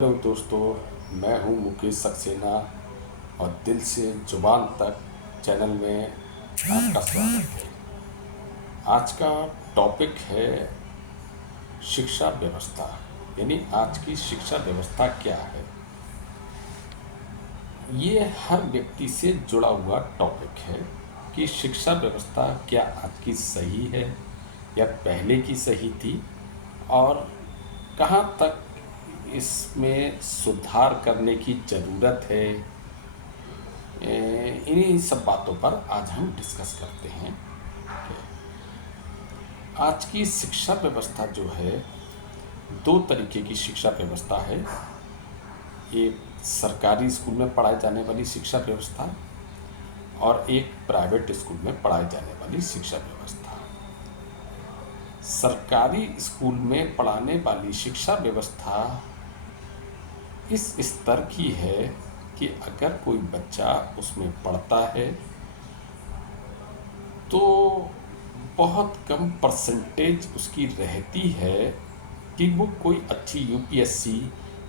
Hello दोस्तों, मैं हूं मुकेश सक्सेना और दिल से जुबान तक चैनल में आपका स्वागत है। आज का टॉपिक है शिक्षा व्यवस्था, यानी आज की शिक्षा व्यवस्था क्या है। ये हर व्यक्ति से जुड़ा हुआ टॉपिक है कि शिक्षा व्यवस्था क्या आज की सही है या पहले की सही थी, और कहाँ तक इसमें सुधार करने की ज़रूरत है। इन्हीं सब बातों पर आज हम डिस्कस करते हैं। आज की शिक्षा व्यवस्था जो है, दो तरीके की शिक्षा व्यवस्था है। एक सरकारी स्कूल में पढ़ाई जाने वाली शिक्षा व्यवस्था और एक प्राइवेट स्कूल में पढ़ाई जाने वाली शिक्षा व्यवस्था। सरकारी स्कूल में पढ़ाने वाली शिक्षा व्यवस्था इस स्तर की है कि अगर कोई बच्चा उसमें पढ़ता है तो बहुत कम परसेंटेज उसकी रहती है कि वो कोई अच्छी यूपीएससी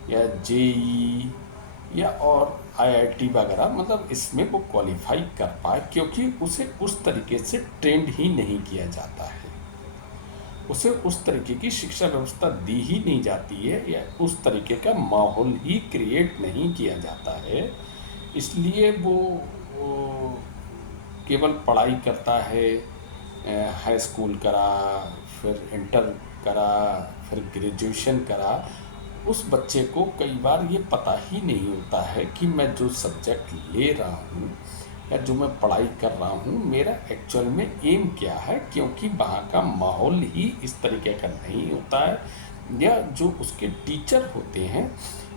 या जेई या और आईआईटी वगैरह, मतलब इसमें वो क्वालिफाई कर पाए, क्योंकि उसे उस तरीके से ट्रेंड ही नहीं किया जाता है। उसे उस तरीके की शिक्षा व्यवस्था दी ही नहीं जाती है या उस तरीके का माहौल ही क्रिएट नहीं किया जाता है। इसलिए वो केवल पढ़ाई करता है, हाई स्कूल करा, फिर इंटर करा, फिर ग्रेजुएशन करा। उस बच्चे को कई बार ये पता ही नहीं होता है कि मैं जो सब्जेक्ट ले रहा हूँ या जो मैं पढ़ाई कर रहा हूँ, मेरा एक्चुअल में एम क्या है, क्योंकि वहाँ का माहौल ही इस तरीके का नहीं होता है या जो उसके टीचर होते हैं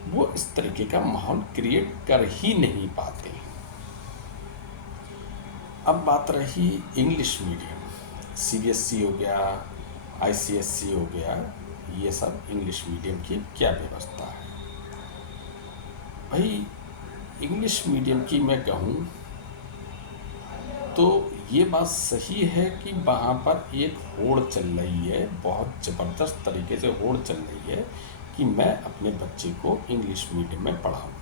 वो इस तरीके का माहौल क्रिएट कर ही नहीं पाते। अब बात रही इंग्लिश मीडियम, सीबीएसई हो गया, आईसीएसई हो गया, ये सब इंग्लिश मीडियम की क्या व्यवस्था है। भाई, इंग्लिश मीडियम की मैं कहूँ तो ये बात सही है कि वहाँ पर एक होड़ चल रही है, बहुत ज़बरदस्त तरीके से होड़ चल रही है कि मैं अपने बच्चे को इंग्लिश मीडियम में पढ़ाऊँ।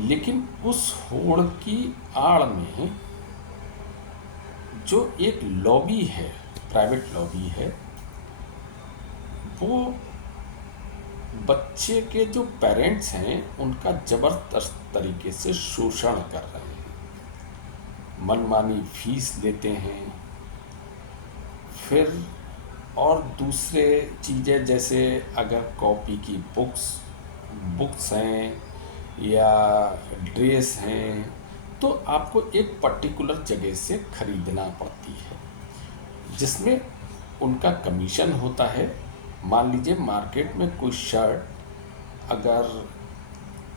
लेकिन उस होड़ की आड़ में जो एक लॉबी है, प्राइवेट लॉबी है, वो बच्चे के जो पेरेंट्स हैं उनका ज़बरदस्त तरीके से शोषण कर रहे हैं। मनमानी फीस लेते हैं, फिर और दूसरे चीज़ें जैसे अगर कॉपी की बुक्स हैं या ड्रेस हैं तो आपको एक पर्टिकुलर जगह से ख़रीदना पड़ती है, जिसमें उनका कमीशन होता है। मान लीजिए मार्केट में कोई शर्ट अगर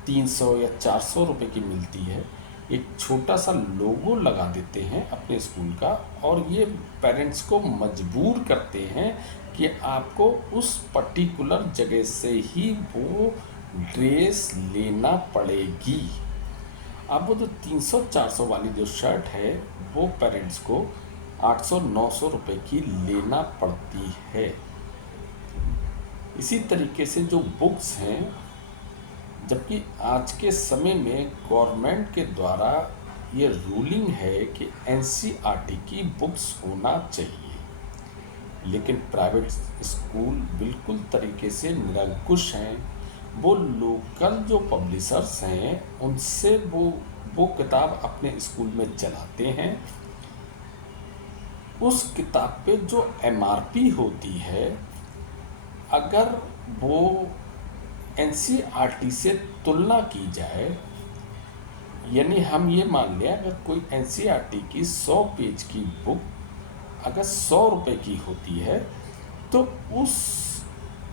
300 या 400 रुपये की मिलती है, एक छोटा सा लोगो लगा देते हैं अपने स्कूल का और ये पेरेंट्स को मजबूर करते हैं कि आपको उस पर्टिकुलर जगह से ही वो ड्रेस लेना पड़ेगी। अब वो जो 300-400 वाली जो शर्ट है वो पेरेंट्स को 800-900 रुपये की लेना पड़ती है। इसी तरीके से जो बुक्स हैं, जबकि आज के समय में गवर्नमेंट के द्वारा ये रूलिंग है कि एनसीईआरटी की बुक्स होना चाहिए, लेकिन प्राइवेट स्कूल बिल्कुल तरीके से निरंकुश हैं। वो लोकल जो पब्लिशर्स हैं उनसे वो किताब अपने स्कूल में चलाते हैं। उस किताब पे जो एमआरपी होती है, अगर वो एनसीईआरटी से तुलना की जाए, यानी हम ये मान लें अगर कोई एनसीईआरटी की 100 पेज की बुक अगर 100 रुपये की होती है तो उस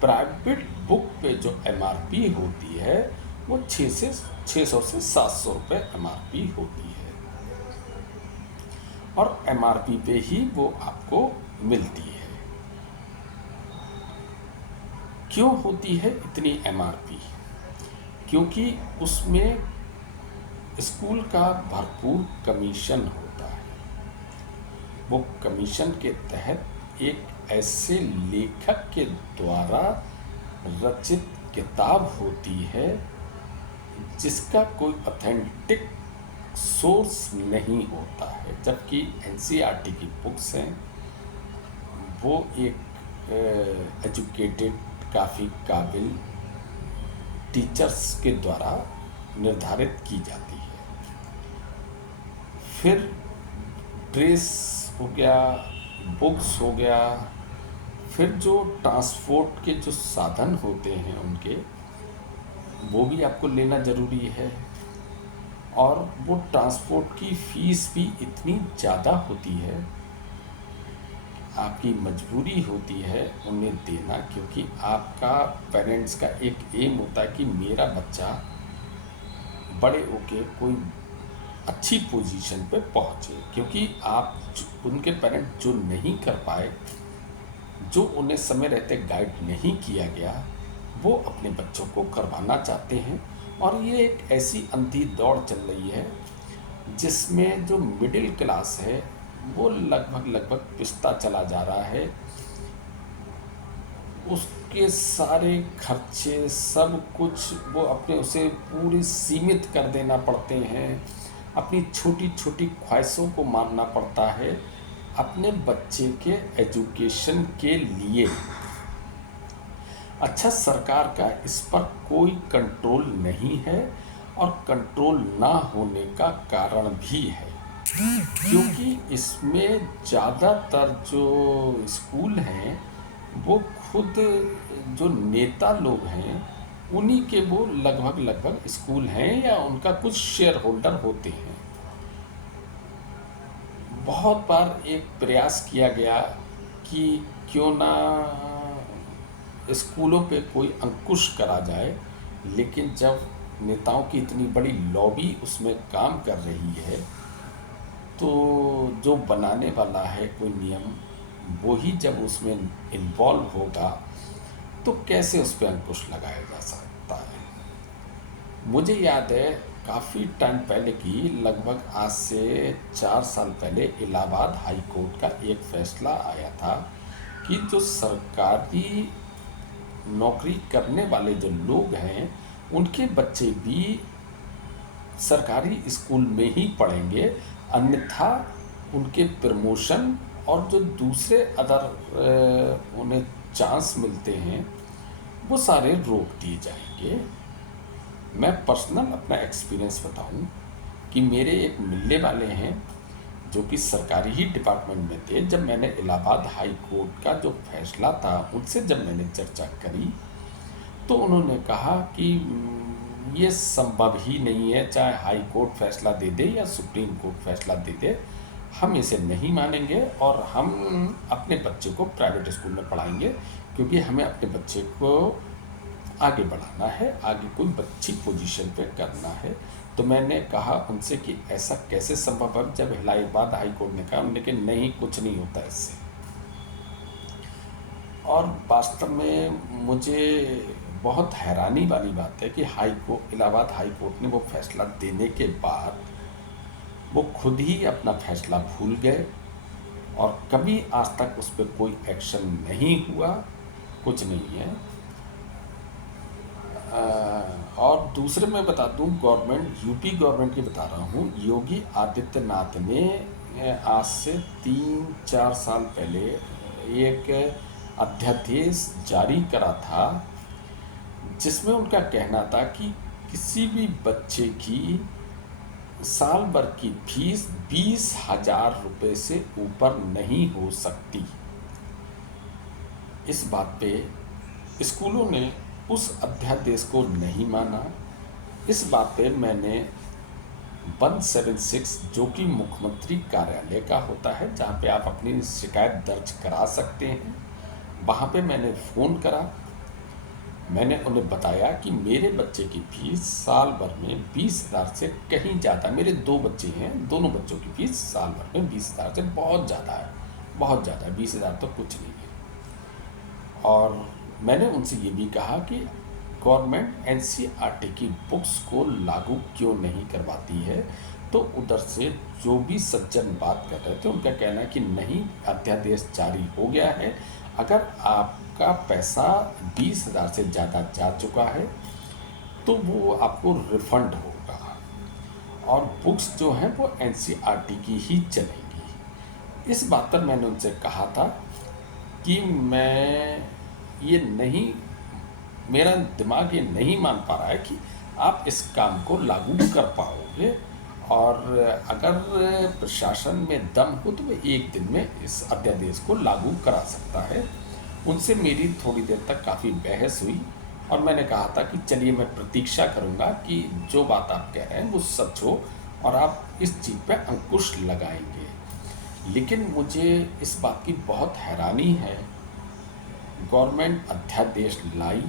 प्राइवेट बुक पे जो एमआरपी होती है वो 600 से 700 रुपये एमआरपी होती है, और एमआरपी पे ही वो आपको मिलती है। क्यों होती है इतनी एमआरपी? क्योंकि उसमें स्कूल का भरपूर कमीशन होता है। वो कमीशन के तहत एक ऐसे लेखक के द्वारा रचित किताब होती है जिसका कोई ऑथेंटिक सोर्स नहीं होता है, जबकि एनसीईआरटी की बुक्स हैं वो एक एजुकेटेड काफ़ी काबिल टीचर्स के द्वारा निर्धारित की जाती है। फिर ड्रेस हो गया, बुक्स हो गया, फिर जो ट्रांसपोर्ट के जो साधन होते हैं उनके, वो भी आपको लेना ज़रूरी है। और वो ट्रांसपोर्ट की फ़ीस भी इतनी ज़्यादा होती है, आपकी मजबूरी होती है उन्हें देना, क्योंकि आपका पेरेंट्स का एक एम होता है कि मेरा बच्चा बड़े होके कोई अच्छी पोजीशन पे पहुँचे। क्योंकि आप उनके पेरेंट जो नहीं कर पाए, जो उन्हें समय रहते गाइड नहीं किया गया, वो अपने बच्चों को करवाना चाहते हैं। और ये एक ऐसी अंधी दौड़ चल रही है जिसमें जो मिडिल क्लास है वो लगभग पिसता चला जा रहा है। उसके सारे खर्चे सब कुछ वो अपने उसे पूरी सीमित कर देना पड़ते हैं, अपनी छोटी छोटी ख्वाहिशों को मानना पड़ता है अपने बच्चे के एजुकेशन के लिए। अच्छा, सरकार का इस पर कोई कंट्रोल नहीं है, और कंट्रोल ना होने का कारण भी है क्योंकि इसमें ज़्यादातर जो स्कूल हैं वो खुद जो नेता लोग हैं उन्हीं के वो लगभग स्कूल हैं, या उनका कुछ शेयर होल्डर होते हैं। बहुत बार एक प्रयास किया गया कि क्यों ना स्कूलों पे कोई अंकुश करा जाए, लेकिन जब नेताओं की इतनी बड़ी लॉबी उसमें काम कर रही है, तो जो बनाने वाला है कोई नियम, वो ही जब उसमें इन्वॉल्व होगा तो कैसे उस पर अंकुश लगाया जा सकता है। मुझे याद है काफ़ी टाइम पहले की, लगभग आज से 4 साल पहले इलाहाबाद हाई कोर्ट का एक फैसला आया था कि जो सरकारी नौकरी करने वाले जो लोग हैं उनके बच्चे भी सरकारी स्कूल में ही पढ़ेंगे, अन्यथा उनके प्रमोशन और जो दूसरे अदर उन्हें चांस मिलते हैं वो सारे रोक दिए जाएंगे। मैं पर्सनल अपना एक्सपीरियंस बताऊं कि मेरे एक मिलने वाले हैं जो कि सरकारी ही डिपार्टमेंट में थे। जब मैंने इलाहाबाद हाई कोर्ट का जो फैसला था उनसे जब मैंने चर्चा करी तो उन्होंने कहा कि ये संभव ही नहीं है, चाहे हाई कोर्ट फैसला दे दे या सुप्रीम कोर्ट फैसला दे दे, हम इसे नहीं मानेंगे और हम अपने बच्चे को प्राइवेट स्कूल में पढ़ाएंगे, क्योंकि हमें अपने बच्चे को आगे बढ़ाना है, आगे कोई अच्छी पोजीशन पे करना है। तो मैंने कहा उनसे कि ऐसा कैसे संभव है, जब इलाहाबाद हाई कोर्ट ने कहा, उन्होंने कि नहीं, कुछ नहीं होता इससे। और वास्तव में मुझे बहुत हैरानी वाली बात है कि इलाहाबाद हाई कोर्ट ने वो फैसला देने के बाद वो खुद ही अपना फैसला भूल गए और कभी आज तक उस पर कोई एक्शन नहीं हुआ, कुछ नहीं है। और दूसरे मैं बता दूं, यूपी गवर्नमेंट की बता रहा हूँ, योगी आदित्यनाथ ने आज से 3-4 साल पहले एक अध्यादेश जारी करा था जिसमें उनका कहना था कि किसी भी बच्चे की साल भर की फीस 20,000 रुपये से ऊपर नहीं हो सकती। इस बात पे स्कूलों ने उस अध्यादेश को नहीं माना। इस बात पे मैंने 176, जो कि मुख्यमंत्री कार्यालय का होता है जहाँ पे आप अपनी शिकायत दर्ज करा सकते हैं, वहाँ पे मैंने फ़ोन करा। मैंने उन्हें बताया कि मेरे बच्चे की फ़ीस साल भर में 20,000 से कहीं ज़्यादा, मेरे 2 बच्चे हैं, दोनों बच्चों की फ़ीस साल भर में 20,000 से बहुत ज़्यादा है, बहुत ज़्यादा है, 20,000 तो कुछ नहीं है। और मैंने उनसे ये भी कहा कि गवर्नमेंट एनसीईआरटी की बुक्स को लागू क्यों नहीं करवाती है। तो उधर से जो भी सज्जन बात कर रहे थे उनका कहना है कि नहीं, अध्यादेश जारी हो गया है, अगर आपका पैसा 20,000 से ज़्यादा जा चुका है तो वो आपको रिफंड होगा, और बुक्स जो हैं वो एनसीईआरटी की ही चलेंगी। इस बात पर मैंने उनसे कहा था कि मैं ये नहीं, मेरा दिमाग ये नहीं मान पा रहा है कि आप इस काम को लागू कर पाओगे, और अगर प्रशासन में दम हो तो वो एक दिन में इस अध्यादेश को लागू करा सकता है। उनसे मेरी थोड़ी देर तक काफ़ी बहस हुई, और मैंने कहा था कि चलिए मैं प्रतीक्षा करूंगा कि जो बात आप कह रहे हैं वो सच हो और आप इस चीज़ पे अंकुश लगाएंगे। लेकिन मुझे इस बात की बहुत हैरानी है, गवर्नमेंट अध्यादेश लाई,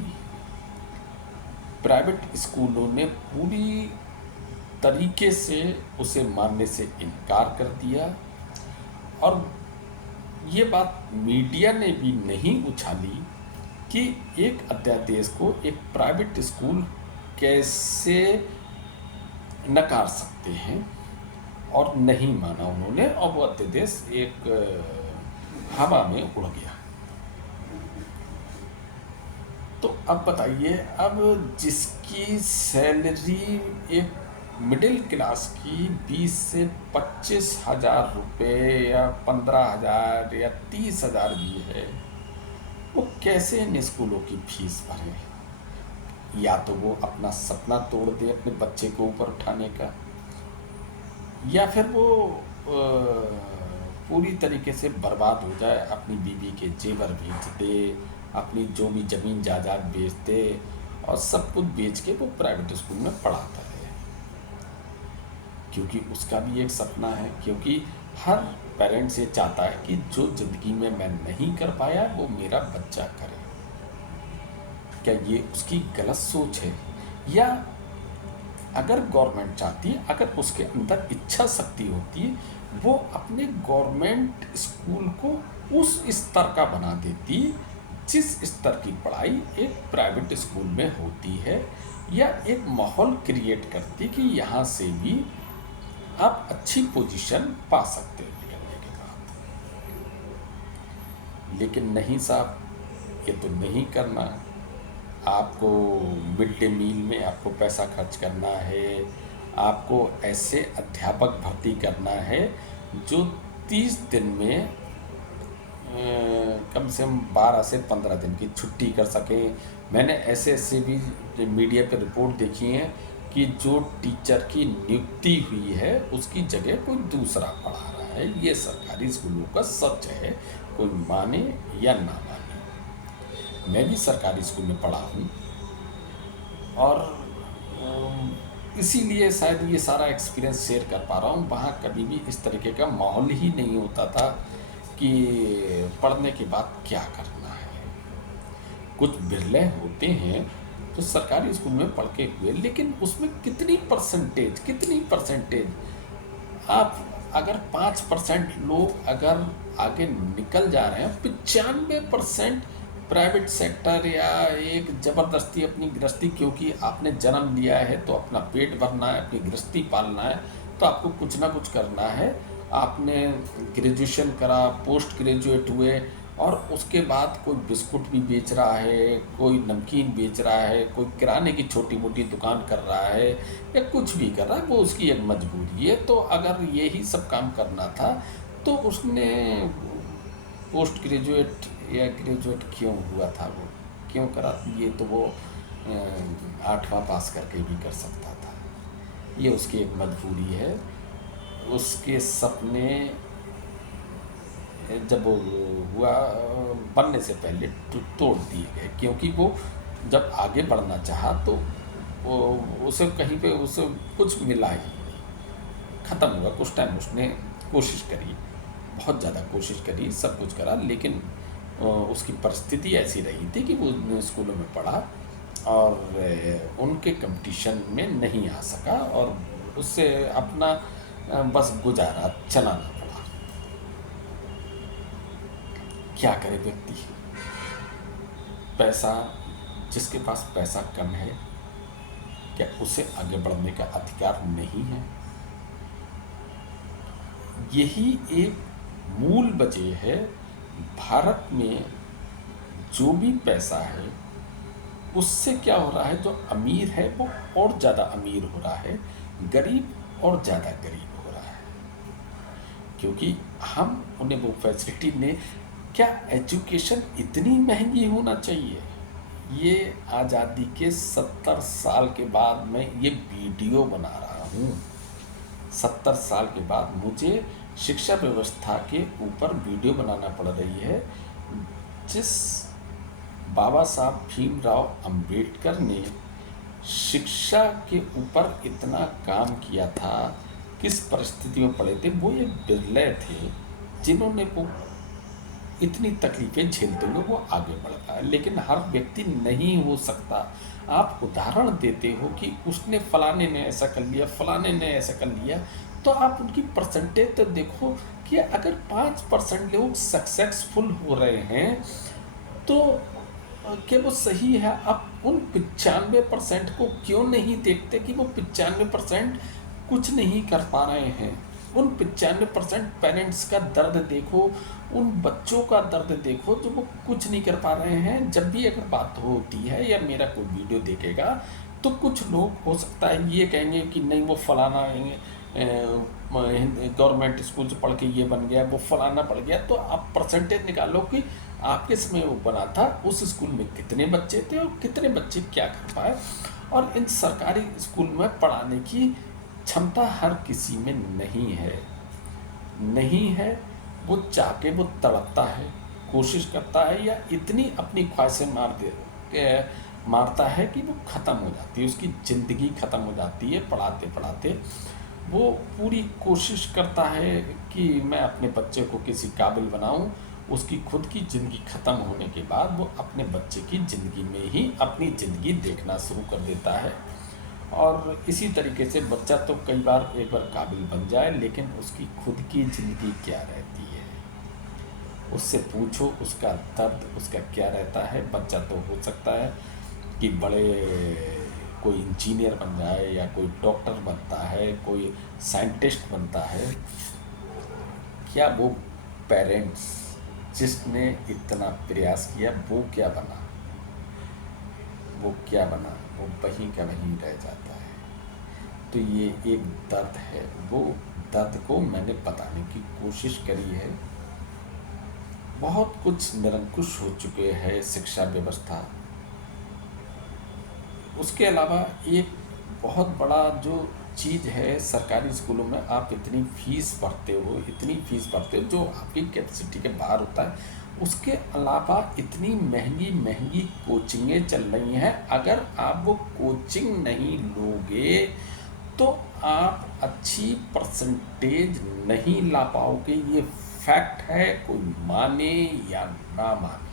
प्राइवेट स्कूलों ने पूरी तरीके से उसे मानने से इनकार कर दिया, और ये बात मीडिया ने भी नहीं उछाली कि एक अध्यादेश को एक प्राइवेट स्कूल कैसे नकार सकते हैं, और नहीं माना उन्होंने, और वो अध्यादेश एक हवा में उड़ गया। तो अब बताइए, अब जिसकी सैलरी एक मिडिल क्लास की 20 से 25,000 रुपये या 15,000 या 30,000 भी है, वो कैसे इन स्कूलों की फीस भरे? या तो वो अपना सपना तोड़ दे अपने बच्चे को ऊपर उठाने का, या फिर वो पूरी तरीके से बर्बाद हो जाए, अपनी बीवी के जेवर बेच दे, अपनी जो भी ज़मीन जायदाद बेच दे, और सब कुछ बेच के वो प्राइवेट स्कूल में पढ़ाता है, क्योंकि उसका भी एक सपना है। क्योंकि हर पेरेंट्स ये चाहता है कि जो ज़िंदगी में मैं नहीं कर पाया वो मेरा बच्चा करे। क्या ये उसकी गलत सोच है? या अगर गवर्नमेंट चाहती है, अगर उसके अंदर इच्छा शक्ति होती है, वो अपने गवर्नमेंट स्कूल को उस स्तर का बना देती जिस स्तर की पढ़ाई एक प्राइवेट स्कूल में होती है, या एक माहौल क्रिएट करती कि यहाँ से भी आप अच्छी पोजीशन पा सकते हो निकलने के बाद। लेकिन नहीं साहब, ये तो नहीं करना। आपको मिड डे मील में आपको पैसा खर्च करना है, आपको ऐसे अध्यापक भर्ती करना है जो 30 दिन में कम से कम 12 से 15 दिन की छुट्टी कर सकें। मैंने ऐसे ऐसे भी मीडिया पे रिपोर्ट देखी है कि जो टीचर की नियुक्ति हुई है उसकी जगह कोई दूसरा पढ़ा रहा है। ये सरकारी स्कूलों का सच है, कोई माने या ना माने। मैं भी सरकारी स्कूल में पढ़ा हूँ, और इसीलिए शायद ये सारा एक्सपीरियंस शेयर कर पा रहा हूँ। वहाँ कभी भी इस तरीके का माहौल ही नहीं होता था कि पढ़ने के बाद क्या करना है। कुछ बिरले होते हैं जो सरकारी स्कूल में पढ़ के हुए, लेकिन उसमें कितनी परसेंटेज आप अगर 5% लोग अगर आगे निकल जा रहे हैं, 95% प्राइवेट सेक्टर या एक ज़बरदस्ती अपनी गृहस्थी, क्योंकि आपने जन्म लिया है तो अपना पेट भरना है, अपनी गृहस्थी पालना है, तो आपको कुछ ना कुछ करना है। आपने ग्रेजुएशन करा, पोस्ट ग्रेजुएट हुए, और उसके बाद कोई बिस्कुट भी बेच रहा है, कोई नमकीन बेच रहा है, कोई किराने की छोटी मोटी दुकान कर रहा है, या कुछ भी कर रहा है, वो उसकी एक मजबूरी है। तो अगर यही सब काम करना था तो उसने पोस्ट ग्रेजुएट या ग्रेजुएट क्यों हुआ था, वो क्यों करा? ये तो वो 8वां पास करके भी कर सकता था। ये उसकी एक मजबूरी है। उसके सपने जब वो हुआ बनने से पहले तोड़ दिए गए, क्योंकि वो जब आगे बढ़ना चाहा तो वो उसे कहीं पे उसे कुछ मिला ही नहीं, ख़त्म हुआ। कुछ टाइम उसने कोशिश करी, बहुत ज़्यादा कोशिश करी, सब कुछ करा, लेकिन उसकी परिस्थिति ऐसी रही थी कि वो स्कूलों में पढ़ा और उनके कंपटीशन में नहीं आ सका, और उससे अपना बस गुजारा चलाना पड़ा। क्या करे व्यक्ति? पैसा, जिसके पास पैसा कम है, क्या उसे आगे बढ़ने का अधिकार नहीं है? यही एक मूल वजह है भारत में जो भी पैसा है उससे क्या हो रहा है, जो अमीर है वो और ज़्यादा अमीर हो रहा है, गरीब और ज़्यादा गरीब हो रहा है। क्योंकि हम उन्हें वो फैसिलिटी ने, क्या एजुकेशन इतनी महंगी होना चाहिए? ये आज़ादी के 70 साल के बाद मैं ये वीडियो बना रहा हूँ। 70 साल के बाद मुझे शिक्षा व्यवस्था के ऊपर वीडियो बनाना पड़ रही है। जिस बाबा साहब भीमराव अंबेडकर ने शिक्षा के ऊपर इतना काम किया था, किस परिस्थिति में पड़े थे, वो ये बिरले थे जिन्होंने वो इतनी तकलीफ़ें झेलते हुए वो आगे बढ़ पाए। लेकिन हर व्यक्ति नहीं हो सकता। आप उदाहरण देते हो कि उसने फलाने ने ऐसा कर लिया, फलाने ने ऐसा कर लिया, तो आप उनकी परसेंटेज तो देखो कि अगर 5% लोग सक्सेसफुल हो रहे हैं तो क्या वो सही है? आप उन 95% को क्यों नहीं देखते कि वो 95% कुछ नहीं कर पा रहे हैं? उन 95% पेरेंट्स का दर्द देखो, उन बच्चों का दर्द देखो जो वो कुछ नहीं कर पा रहे हैं। जब भी अगर बात होती है या मेरा कोई वीडियो देखेगा तो कुछ लोग हो सकता है ये कहेंगे कि नहीं वो फलाना गवर्नमेंट स्कूल से पढ़ के ये बन गया, वो फलाना पढ़ गया। तो आप परसेंटेज निकालो कि आपके समय वो बना था, उस स्कूल में कितने बच्चे थे और कितने बच्चे क्या कर पाए। और इन सरकारी स्कूल में पढ़ाने की क्षमता हर किसी में नहीं है, नहीं है। वो चाह के वो तड़पता है, कोशिश करता है या इतनी अपनी ख्वाहिशें मारता है कि वो ख़त्म हो जाती है, उसकी ज़िंदगी ख़त्म हो जाती है। पढ़ाते पढ़ाते वो पूरी कोशिश करता है कि मैं अपने बच्चे को किसी काबिल बनाऊं। उसकी खुद की ज़िंदगी ख़त्म होने के बाद वो अपने बच्चे की ज़िंदगी में ही अपनी ज़िंदगी देखना शुरू कर देता है। और इसी तरीके से बच्चा तो कई बार एक बार काबिल बन जाए, लेकिन उसकी खुद की ज़िंदगी क्या रहती है उससे पूछो, उसका दर्द उसका क्या रहता है। बच्चा तो हो सकता है कि बड़े कोई इंजीनियर बन जाए या कोई डॉक्टर बनता है, कोई साइंटिस्ट बनता है। क्या वो पेरेंट्स जिसने इतना प्रयास किया वो क्या बना? वो क्या बना? वो वहीं का वहीं रह जाता है। तो ये एक दर्द है, वो दर्द को मैंने बताने की कोशिश करी है। बहुत कुछ निरंकुश हो चुके हैं शिक्षा व्यवस्था। उसके अलावा एक बहुत बड़ा जो चीज़ है, सरकारी स्कूलों में आप इतनी फ़ीस भरते हो, इतनी फ़ीस भरते हो जो आपकी कैपेसिटी के बाहर होता है। उसके अलावा इतनी महंगी महंगी कोचिंगें चल रही हैं। अगर आप वो कोचिंग नहीं लोगे तो आप अच्छी परसेंटेज नहीं ला पाओगे। ये फैक्ट है, कोई माने या ना माने।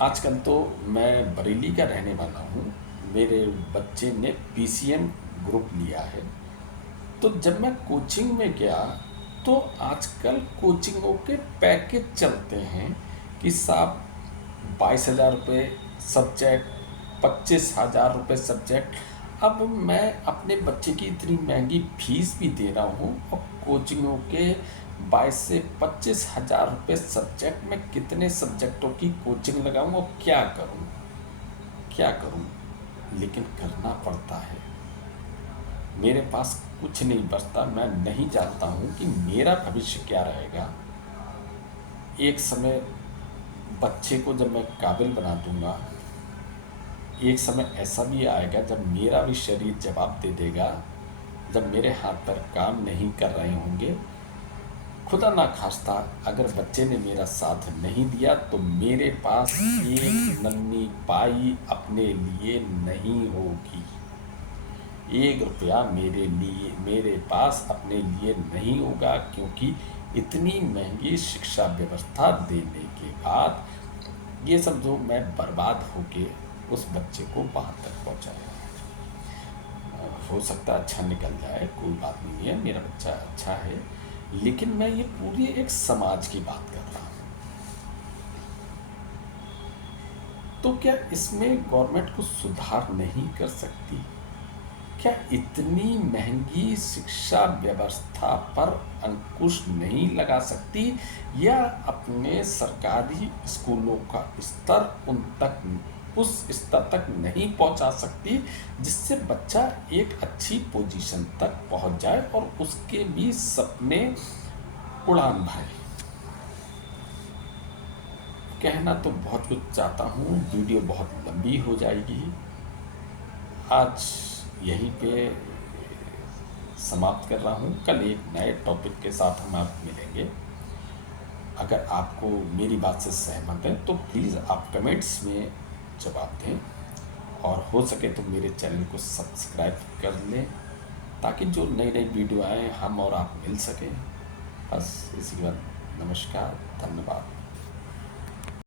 आजकल तो मैं बरेली का रहने वाला हूँ। मेरे बच्चे ने पीसीएम ग्रुप लिया है। तो जब मैं कोचिंग में गया तो आजकल कोचिंगों के पैकेज चलते हैं कि साहब 22,000 रुपये सब्जेक्ट, 25,000 रुपये सब्जेक्ट। अब मैं अपने बच्चे की इतनी महंगी फीस भी दे रहा हूँ और कोचिंगों के 22 से 25 हज़ार रुपये सब्जेक्ट में कितने सब्जेक्टों की कोचिंग लगाऊँ और क्या करूँ, क्या करूँ? लेकिन करना पड़ता है। मेरे पास कुछ नहीं बचता। मैं नहीं जानता हूँ कि मेरा भविष्य क्या रहेगा। एक समय बच्चे को जब मैं काबिल बना दूंगा, एक समय ऐसा भी आएगा जब मेरा भी शरीर जवाब दे देगा, जब मेरे हाथ पैर काम नहीं कर रहे होंगे। खुदा ना खास्ता अगर बच्चे ने मेरा साथ नहीं दिया तो मेरे पास एक नन्ही पाई अपने लिए नहीं होगी। 1 रुपया मेरे पास अपने लिए नहीं होगा, क्योंकि इतनी महंगी शिक्षा व्यवस्था देने के बाद ये समझो मैं बर्बाद होके उस बच्चे को वहाँ तक पहुँचाया। हो सकता है अच्छा निकल जाए, कोई बात नहीं है, मेरा बच्चा अच्छा है। लेकिन मैं ये पूरी एक समाज की बात कर रहा हूँ। तो क्या इसमें गवर्नमेंट कुछ सुधार नहीं कर सकती? क्या इतनी महंगी शिक्षा व्यवस्था पर अंकुश नहीं लगा सकती, या अपने सरकारी स्कूलों का स्तर उन तक उस स्तर तक नहीं पहुंचा सकती जिससे बच्चा एक अच्छी पोजीशन तक पहुंच जाए और उसके भी सपने उड़ान भरे। कहना तो बहुत कुछ चाहता हूँ, वीडियो बहुत लंबी हो जाएगी। आज यहीं पे समाप्त कर रहा हूँ। कल एक नए टॉपिक के साथ हम आप मिलेंगे। अगर आपको मेरी बात से सहमत हैं तो प्लीज़ आप कमेंट्स में जवाब दें, और हो सके तो मेरे चैनल को सब्सक्राइब कर लें ताकि जो नई नई वीडियो आए हम और आप मिल सकें। बस इसी के बाद नमस्कार, धन्यवाद।